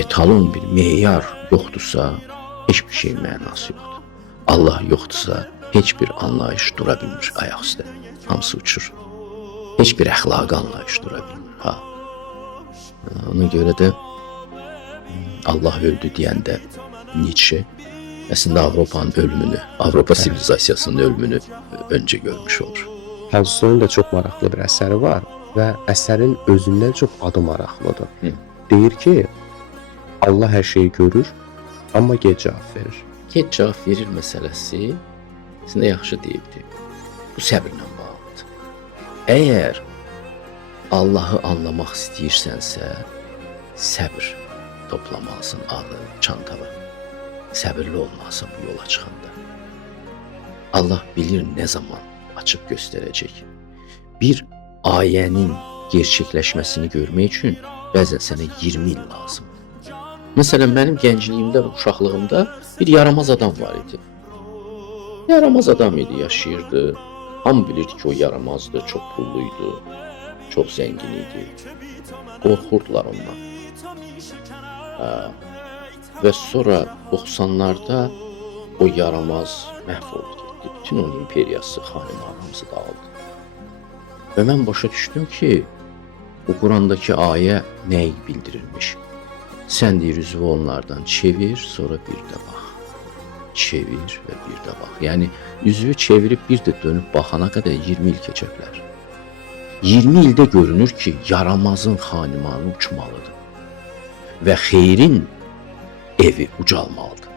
etalon bir meyar yoxdursa, heç bir şeyin mənası yoxdur. Allah yoxdursa, heç bir anlayış dura bilmir ayaq üstə. Hamısı uçur. Heç bir əxlaqi anlayış dura bilmir. Ha. Ona görə də Allah öldü deyəndə Nietzsche əslində Avropanın ölümünü, Avropa sivilizasiyasının ölümünü öncə görmüş olur. Tolstoyun da çox maraqlı bir əsəri var və əsərin özündən çox adı maraqlıdır. Deyir ki, Allah hər şeyi görür, amma gec cavab verir. Gec cavab verir məsələsi əslində yaxşı deyibdir. Bu səbirlə bağlıdır. Əgər Allahı anlamaq istəyirsənsə, səbir toplamalısan ağlı, çantalı. Səbirli olmalısan bu yola çıxanda. Allah bilir nə zaman açıb göstərəcək. Bir ayənin gerçəkləşməsini görmək üçün bəzən sənə 20 il lazımdır. Məsələn, mənim gəncliyimdə, uşaqlığımda bir yaramaz adam var idi. Yaramaz adam idi, yaşayırdı. Hamı bilirdi ki, o yaramazdı, çox pulluydu, çox zəngin idi. Qorxurdular ondan. Və sonra 90'larda o yaramaz məhv oldu getdi. Bütün onun imperiyası, xanəmanı hamısı dağıldı. Və mən başa düşdüm ki, bu Qurandakı ayə nəyi bildirirmiş? Sən deyir, üzvü onlardan çevir, sonra bir də bax. Çevir və bir də bax. Yəni, üzvü çevirib bir də dönüb baxana qədər 20 il keçə bilər. 20 ildə görünür ki, yaramazın xanəmanı uçmalıdır və xeyrin evi ucalmalıdır.